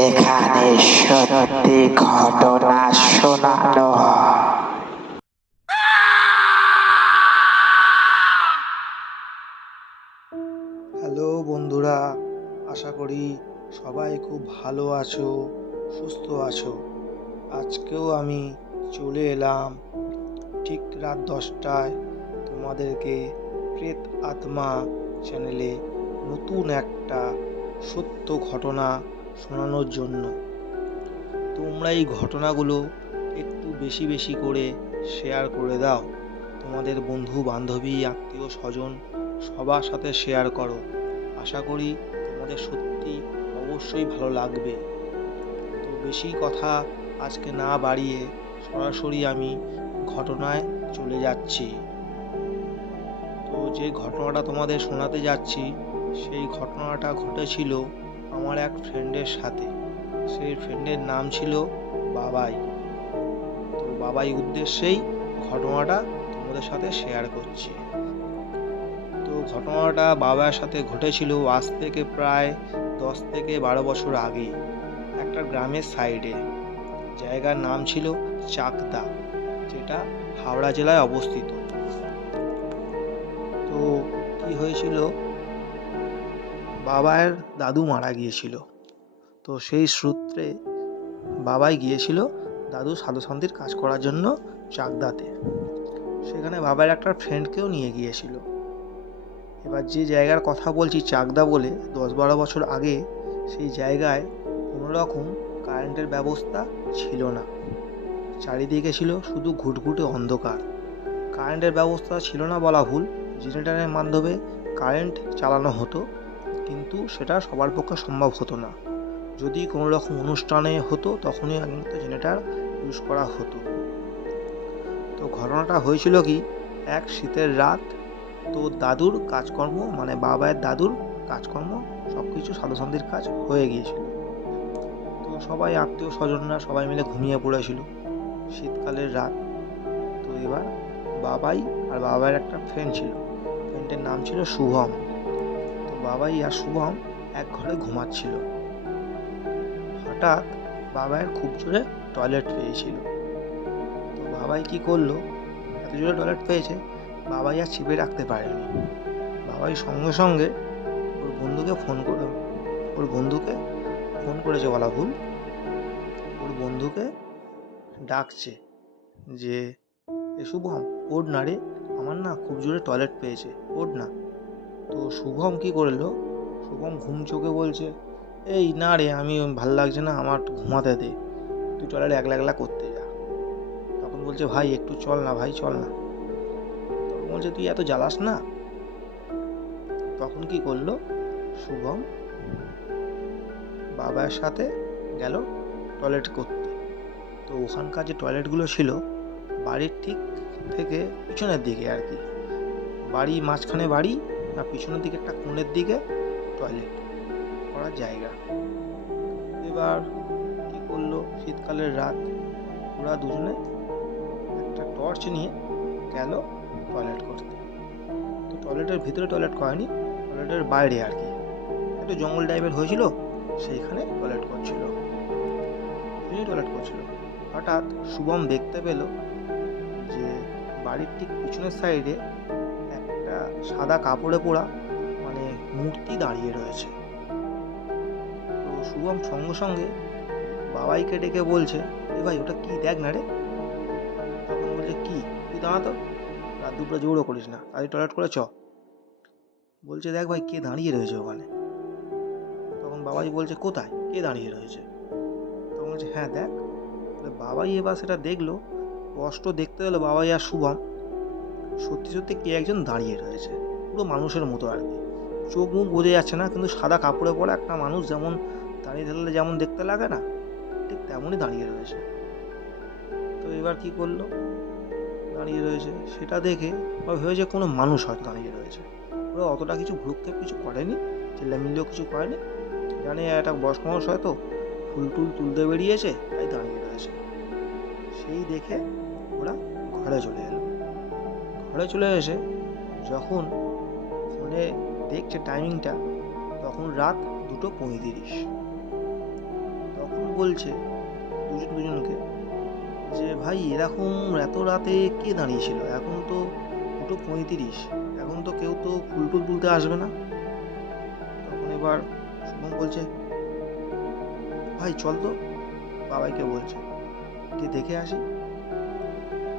এখানে সত্যি ঘটনা শোনানো হ্যালো বন্ধুরা, আশা করি সবাই খুব ভালো আছো, সুস্থ আছো। আজকেও আমি চলে এলাম ঠিক রাত দশটায় তোমাদেরকে প্রেত আত্মা চ্যানেলে। নতুন একটা সত্য ঘটনা শোনানোর জন্য। তোমরা এই ঘটনাগুলো একটু বেশি বেশি করে শেয়ার করে দাও। তোমাদের বন্ধু, বান্ধবী, আত্মীয়, স্বজন, সবার সাথে শেয়ার করো। আশা করি তোমাদের সত্যি অবশ্যই ভালো লাগবে। তো বেশি কথা আজকে না বাড়িয়ে সরাসরি আমি ঘটনায় চলে যাচ্ছি। তো যে ঘটনাটা তোমাদের শোনাতে যাচ্ছি সেই ঘটনাটা ঘটেছিল আমার এক ফ্রেন্ডের সাথে। সেই ফ্রেন্ডের নাম ছিল বাবাই। তো বাবাই উদ্দেশ্যেই ঘটনাটা তোমাদের সাথে শেয়ার করছি। তো ঘটনাটা বাবার সাথে ঘটেছিল আজ থেকে প্রায় দশ থেকে বারো বছর আগে একটা গ্রামের সাইডে জায়গার নাম ছিল চাকদা, যেটা হাওড়া জেলায় অবস্থিত। তো কি হয়েছিল? বাবার দাদু মারা গিয়েছিল। তো সেই সূত্রে বাবাই গিয়েছিল দাদু সাধু শান্তির কাজ করার জন্য চাকদাতে। সেখানে বাবার একটা ফ্রেন্ডকেও নিয়ে গিয়েছিল। এবার যে জায়গার কথা বলছি চাকদা বলে দশ বারো বছর আগে সেই জায়গায় কোনো রকম কারেন্টের ব্যবস্থা ছিল না। চারিদিকে ছিল শুধু ঘুটঘুটে অন্ধকার। কারেন্টের ব্যবস্থা ছিল না বলা ভুল। জেনারেটারের মাধ্যমে কারেন্ট চালানো হতো। কিন্তু সেটা সবার পক্ষে সম্ভব হতো না। যদি কোনো রকম অনুষ্ঠানে হতো, তখনই একমাত্র জেনারেটার ইউজ করা হতো। তো ঘটনাটা হয়েছিল কি, এক শীতের রাত তো দাদুর কাজকর্ম মানে বাবার দাদুর কাজকর্ম সব কিছু সাধুসন্ধির কাজ হয়ে গিয়েছিল। তো সবাই আত্মীয় স্বজনরা সবাই মিলে ঘুমিয়ে পড়েছিল শীতকালের রাত। তো এবার বাবাই আর বাবার একটা ফ্রেন্ড ছিল। ফ্রেন্ডের নাম ছিল শুভম। বাবাই আর শুভম এক ঘরে ঘুমাচ্ছিল। হঠাৎ বাবার খুব জোরে টয়লেট পেয়েছিল। তো বাবাই কি করল? এত জোরে টয়লেট পেয়েছে, বাবাই আর চিপে রাখতে পারেনি। বাবাই সঙ্গে সঙ্গে ওর বন্ধুকে ফোন করে ওর বন্ধুকে ফোন করেছে বলা ভুল। ওর বন্ধুকে ডাকছে যে, এ শুভম ওর না রে, আমার না খুব জোরে টয়লেট পেয়েছে ওর না তো শুভম কি করল? শুভম ঘুম চোখে বলছে, এই না রে, আমি ভালো লাগছে না, আমার ঘুমাতে দে। তুই টয়লেট একলা একলা করতে যা। তখন বলছে, ভাই, একটু চল না, ভাই, চল না। তখন বলছে, তুই এত জ্বালাস না? তখন কি করল? শুভম বাবার সাথে গেল টয়লেট করতে। তো ওখানকার যে টয়লেটগুলো ছিল, বাড়ির ঠিক থেকে পিছনের দিকে আর কি। বাড়ি মাঝখানে বাড়ি আর পিছনের দিকে একটা কোণের দিকে টয়লেট করার জায়গা। এবার কি করল? শীতকালের রাত। ওরা দুজনে একটা টর্চ নিয়ে গেল টয়লেট করতে। তো টয়লেটের ভিতরে টয়লেট করেনি টয়লেটের বাইরে আর কি। একটু জঙ্গল টাইপের হয়েছিল, সেইখানে টয়লেট করছিল। দুজনেই টয়লেট করছিল। হঠাৎ শুভম দেখতে পেল যে বাড়ির ঠিক পিছনের সাইডে একটা সাদা কাপড়ে পোড়া মানে মূর্তি দাঁড়িয়ে রয়েছে। তো শুভম সঙ্গে সঙ্গে বাবাইকে ডেকে বলছে, এ ভাই, ওটা কি? দেখ না রে। তখন বলছে, কি? তুই দাঁড়াতো রাত দুপুরে জোরও করিস না। আজ টয়লেট করে চ। বলছে, দেখ ভাই, কে দাঁড়িয়ে রয়েছে ওখানে? তখন বাবাই বলছে, কোথায়? কে দাঁড়িয়ে রয়েছে? তখন বলছে হ্যাঁ দেখ। বাবাই এবার সেটা দেখল। স্পষ্ট দেখতে পেল বাবাই আর শুভম। সত্যি সত্যি কে একজন দাঁড়িয়ে রয়েছে? পুরো মানুষের মতো আর কি। চোখ মুখ বোঝা যাচ্ছে না, কিন্তু সাদা কাপড়ে পরা একটা মানুষ যেমন দাঁড়িয়ে থাকলে যেমন দেখতে লাগে না, ঠিক তেমনই দাঁড়িয়ে রয়েছে। তো এবার কি করল? দাঁড়িয়ে রয়েছে। সেটা দেখে ভেবেছে কোনো মানুষ হয়তো দাঁড়িয়ে রয়েছে। ওরা অতটা কিছু ভ্রুক্ষেপ কিছু করেনি, চিল্লামিল্লিও কিছু করেনি। জানে একটা বয়স্ক মানুষ হয়তো ফুল টুল তুলতে বেরিয়েছে, তাই দাঁড়িয়ে রয়েছে। সেই দেখে ওরা ঘরে চলে এলো। ঘরে চলে এসে যখন ফোনে দেখছে টাইমিংটা তখন রাত দুটো পঁয়ত্রিশ। তখন বলছে দুজন দুজনকে যে, ভাই, এরকম এত রাতে কে দাঁড়িয়েছিল? এখন তো দুটো পঁয়ত্রিশ। এখন তো কেউ তো ফুল টুল তুলতে আসবে না। তখন এবার শুভম বলছে, ভাই, চল তো। বাবাইকে বলছে কে দেখে আসি।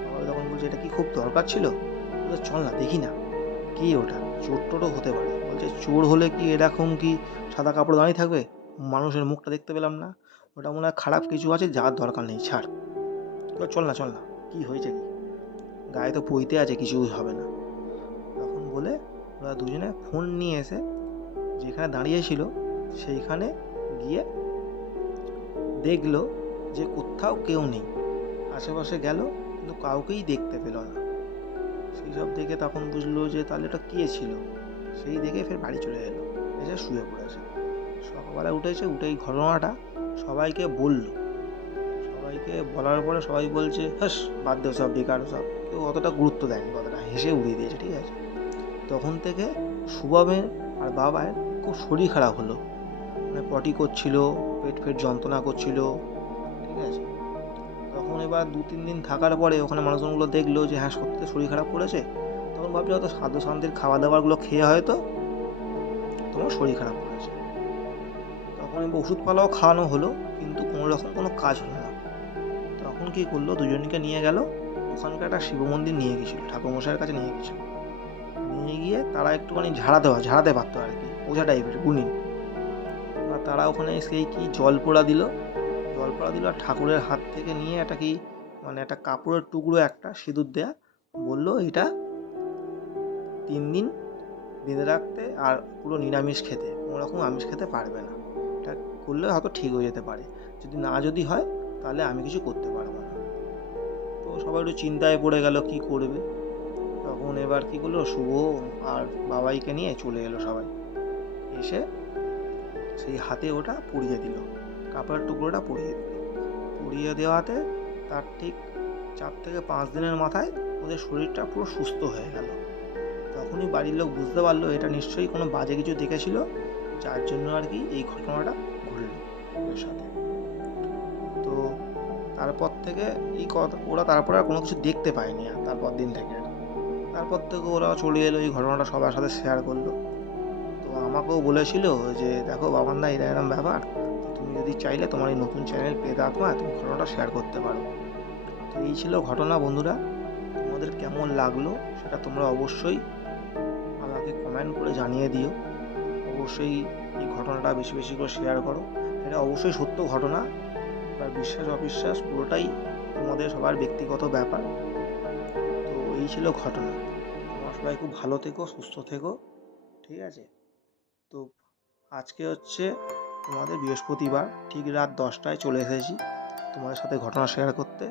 বাবা তখন বলছে, এটা কি খুব দরকার ছিল? বলছে চল না, দেখি না, কি ওটা? চোর টোরও হতে পারে। বলছে, চোর হলে কি এরকম কি সাদা কাপড় দাঁড়িয়ে থাকবে? মানুষের মুখটা দেখতে পেলাম না। ওটা মনে হয় খারাপ কিছু আছে, যার দরকার নেই, ছাড়। চল না চল না, কি হয়েছে কি? গায়ে তো পইতে আছে, কিছুই হবে না। তখন বলে, ওরা দুজনে ফোন নিয়ে এসে যেখানে দাঁড়িয়েছিল সেইখানে গিয়ে দেখল যে কোথাও কেউ নেই। আশেপাশে গেল, কিন্তু কাউকেই দেখতে পেল না। সেই সব দেখে তখন বুঝলো যে তাহলে ওটা কে ছিল? সেই দেখে ফের বাড়ি চলে এলো। এসে শুয়ে পড়েছে সকালবেলা উঠেছে উঠে এই ঘটনাটা সবাইকে বলল। সবাইকে বলার পরে সবাই বলছে হ্যাস বাদ দেও সব, বেকার সব। কেউ অতটা গুরুত্ব দেয়নি, কথাটা হেসে উড়িয়ে দিয়েছে, ঠিক আছে? তখন থেকে শুভমের আর বাবার খুব শরীর খারাপ হলো। মানে পটি করছিল, পেট ফেট যন্ত্রণা করছিল, ঠিক আছে? তখন এবার দু, তিন দিন থাকার পরে ওখানে মানুষজনগুলো দেখল যে হ্যাঁ সত্যি শরীর খারাপ করেছে। তখন ভাবছি হয়তো সাধু শান্তির খাওয়া দাওয়ারগুলো খেয়ে হয়তো তোমার শরীর খারাপ করেছে। তখন ওষুধপালাও খাওয়ানো হলো, কিন্তু কোনো রকম কোনো কাজ হলো না। তখন কি করল, দুজনকে নিয়ে গেল, ওখানকার একটা শিব মন্দির নিয়ে গেছিল ঠাকুরমশাইয়ের কাছে নিয়ে গেছিল নিয়ে গিয়ে তারা একটুখানি ঝাড়াতে হয় ঝাড়াতে পারতো আর কি, ওঝা টাইপের গুণী তারা ওখানে সেই কি জল পোড়া দিল জল পোড়া দিল আর ঠাকুরের হাত থেকে নিয়ে এটা কি মানে একটা কাপড়ের টুকরো, একটা সিঁদুর দেয়া, বলল এটা তিন দিন বেঁধে রাখতে আর পুরো নিরামিষ খেতে, কোনো রকম আমিষ খেতে পারবে না। এটা করলে হয়তো ঠিক হয়ে যেতে পারে। যদি না যদি হয়, তাহলে আমি কিছু করতে পারব না। তো সবাই একটু চিন্তায় পড়ে গেল, কি করবে? তখন এবার কি করল, শুভ আর বাবাইকে নিয়ে চলে এলো সবাই। এসে সেই হাতে ওটা পুড়িয়ে দিল। কাপড়ের টুকরোটা পুড়িয়ে দিল। পুড়িয়ে দেওয়াতে তার ঠিক চার থেকে পাঁচ দিনের মাথায় ওদের শরীরটা পুরো সুস্থ হয়ে গেল। তখনই বাড়ির লোক বুঝতে পারল এটা নিশ্চয়ই কোনো বাজে কিছু দেখেছিল, যার জন্য আর কি এই ঘটনাটা ঘটল ওদের সাথে। তো তারপর থেকে এই কথা, ওরা তারপরে আর কোনো কিছু দেখতে পায়নি আর তারপর দিন থেকে। তারপর থেকে ওরা চলে এলো, এই ঘটনাটা সবার সাথে শেয়ার করল। তো আমাকেও বলেছিল যে, দেখো বাবান্দা, এরা এরকম ব্যাপার তুমি যদি চাইলে তোমার এই নতুন চ্যানেল পেতে আত্মা তুমি ঘটনাটা শেয়ার করতে পারো। তো এই ছিল ঘটনা বন্ধুরা, তোমাদের কেমন লাগল সেটা তোমরা অবশ্যই আমাকে কমেন্ট করে জানিয়ে দিও। অবশ্যই এই ঘটনাটা বেশি বেশি করে শেয়ার করো। এটা অবশ্যই সত্য ঘটনা, বা বিশ্বাস অবিশ্বাস পুরোটাই তোমাদের সবার ব্যক্তিগত ব্যাপার। তো এই ছিল ঘটনা। তোমরা সবাই খুব ভালো থেকো, সুস্থ থেকো, ঠিক আছে? তো আজকে হচ্ছে তোমাদের বৃহস্পতিবার ঠিক রাত দশটায় চলে এসেছি তোমাদের সাথে ঘটনা শেয়ার করতে।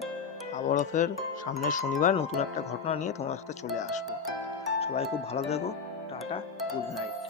আবার ফের সামনের শনিবার নতুন একটা ঘটনা নিয়ে তোমাদের সাথে চলে আসব। সবাই খুব ভালো থেকো। Tata good night